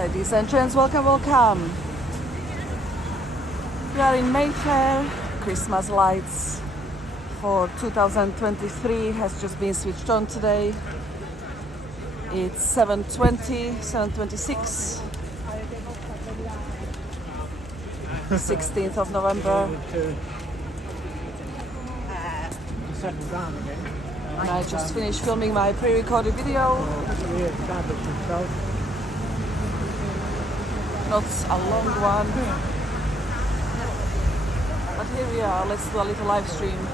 Ladies and gents, welcome, welcome. We are in Mayfair. Christmas lights for 2023 has just been switched on today. It's 7:26, 16th of November. And I just finished filming my pre-recorded video. Not a long one. But here we are, let's do a little live stream.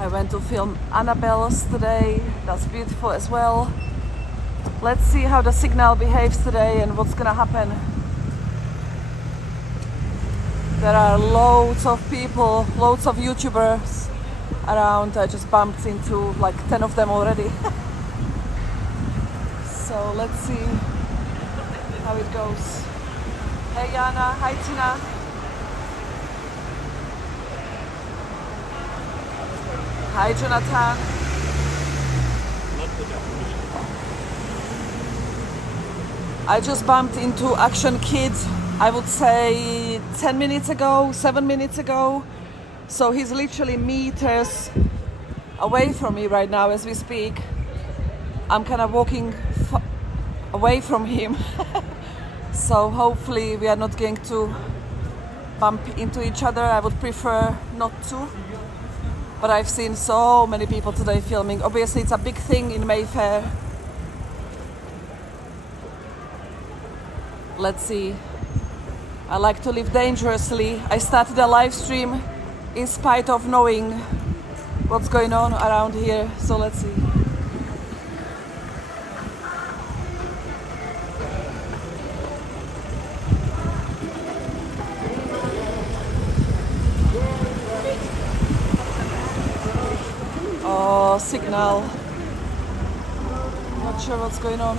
I went to film Annabelle's today. That's beautiful as well. Let's see how the signal behaves today and what's gonna happen. There are loads of people, loads of YouTubers around. I just bumped into like 10 of them already. So let's see how it goes. Hey Jana, hi Tina. Hi Jonathan. I just bumped into Action Kid, I would say 10 minutes ago, 7 minutes ago. So he's literally meters away from me right now as we speak. I'm kind of walking away from him. So hopefully we are not going to bump into each other. I would prefer not to. But I've seen so many people today filming. Obviously, it's a big thing in Mayfair. Let's see. I like to live dangerously. I started a live stream in spite of knowing what's going on around here. So let's see. Oh, signal. Not sure what's going on.